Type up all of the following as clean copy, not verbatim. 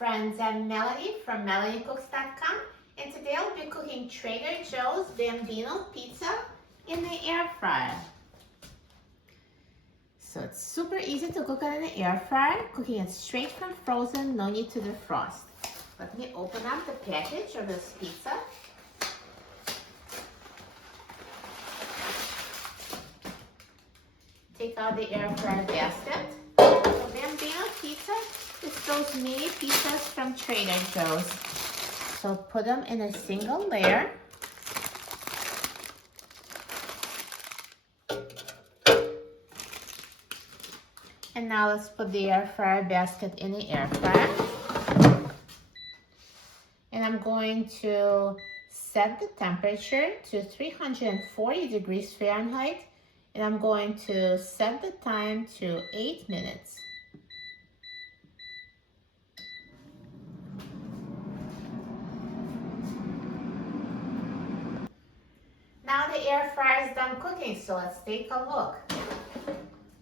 friends, I'm Melanie from MelanieCooks.com, and today I'll be cooking Trader Joe's Bambino pizza in the air fryer. So it's super easy to cook it in the air fryer, cooking it straight from frozen, no need to defrost. Let me open up the package of this pizza. Take out the air fryer basket. The Bambino pizza is those mini pizzas from Trader Joe's. So put them in a single layer. And now let's put the air fryer basket in the air fryer. And I'm going to set the temperature to 340 degrees Fahrenheit. And I'm going to set the time to 8 minutes. Now the air fryer is done cooking, so let's take a look.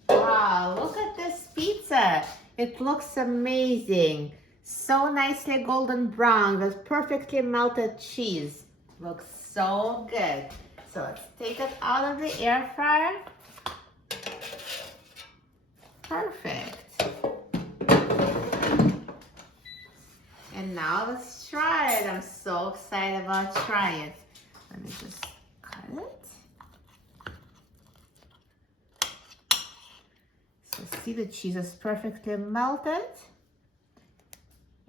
Wow, look at this pizza. It looks amazing. So nicely golden brown with perfectly melted cheese. Looks so good. So let's take it out of the air fryer. Perfect. And now let's try it. I'm so excited about trying it. Let me just cut it. So see, the cheese is perfectly melted.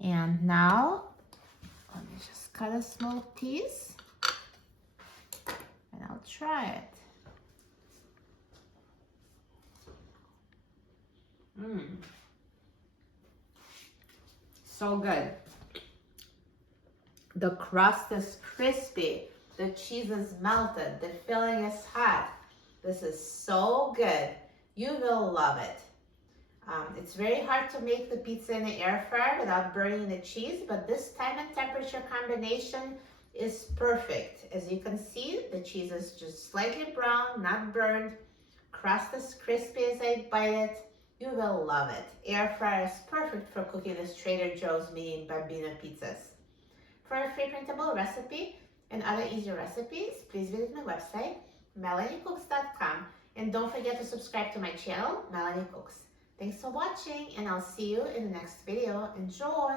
And now, let me just cut a small piece. And I'll try it. So good. The crust is crispy. The cheese is melted. The filling is hot. This is so good. You will love it. It's very hard to make the pizza in the air fryer without burning the cheese, but this time and temperature combination is perfect. As you can see, the cheese is just slightly brown, not burned. Crust is crispy as I bite it. You will love it. Air fryer is perfect for cooking this Trader Joe's mini Bambino pizzas. For a free printable recipe and other easy recipes, please visit my website, MelanieCooks.com, and don't forget to subscribe to my channel, Melanie Cooks. Thanks for watching, and I'll see you in the next video. Enjoy!